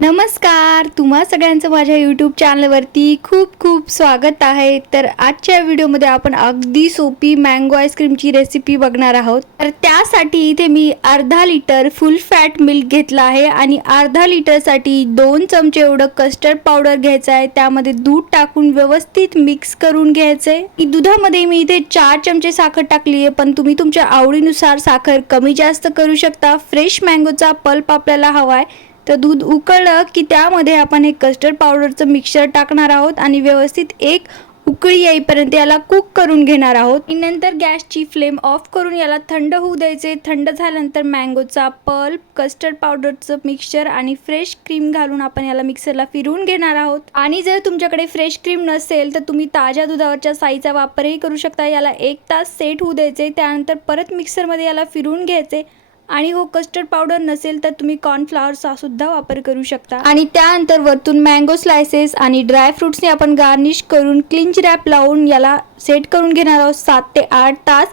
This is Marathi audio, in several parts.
नमस्कार तुम्हा सगळ्यांचं माझ्या यूट्यूब चॅनलवरती खूप खूप स्वागत आहे. तर आजच्या व्हिडिओमध्ये आपण अगदी सोपी मँगो आईस्क्रीमची रेसिपी बघणार आहोत. तर त्यासाठी इथे मी अर्धा लिटर फुल फॅट मिल्क घेतला आहे आणि अर्धा लिटरसाठी दोन चमचे एवढं कस्टर्ड पावडर घ्यायचं आहे. त्यामध्ये दूध टाकून व्यवस्थित मिक्स करून घ्यायचं आहे दुधामध्ये मी इथे चार चमचे साखर टाकली आहे पण तुम्ही तुमच्या आवडीनुसार साखर कमी जास्त करू शकता. फ्रेश मँगोचा पल्प आपल्याला हवा आहे तर दूध उकळलं की त्यामध्ये आपण हे कस्टर्ड पावडरचं मिक्सर टाकणार आहोत आणि व्यवस्थित एक उकळी येईपर्यंत याला कुक करून घेणार आहोत. नंतर गॅसची फ्लेम ऑफ करून याला थंड होऊ द्यायचे. थंड झाल्यानंतर मँगोचा पल्प कस्टर्ड पावडरचं मिक्सचर आणि फ्रेश क्रीम घालून आपण याला मिक्सरला फिरवून घेणार आहोत. आणि जर तुमच्याकडे फ्रेश क्रीम नसेल तर तुम्ही ताज्या दुधावरच्या साईचा वापरही करू शकता. याला एक तास सेट होऊ द्यायचे. त्यानंतर परत मिक्सरमध्ये याला फिरवून घ्यायचे. आणि हो कस्टर्ड पावडर नसेल तर तुम्ही कॉर्नफ्लॉवरचा सुद्धा वापर करू शकता. आणि त्यानंतर वरतून मँगो स्लायसेस आणि ड्राय फ्रुट्सने आपण गार्निश करून क्लिंच रॅप लावून याला सेट करून घेणार आहोत सात ते आठ तास.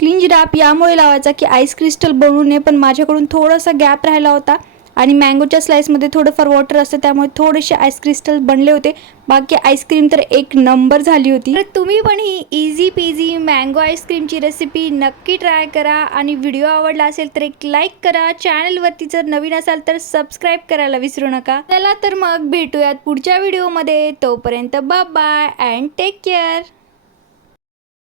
क्लिंच रॅप यामुळे लावायचा की आईस क्रिस्टल बनवू नये पण माझ्याकडून थोडासा गॅप राहिला होता. आणि मँगोच्या स्लाईसमध्ये थोडंफार वॉटर असतं त्यामुळे थोडेसे आईस क्रिस्टल बनले होते. बाकी आईस्क्रीम तर एक नंबर झाली होती. तर तुम्ही पण ही इझी पीझी मँगो आईस्क्रीमची रेसिपी नक्की ट्राय करा. आणि व्हिडिओ आवडला असेल तर एक लाईक करा. चॅनलवरती जर नवीन असाल तर सबस्क्राईब करायला विसरू नका. चला तर मग भेटूयात पुढच्या व्हिडिओमध्ये तोपर्यंत बाय अँड टेक केअर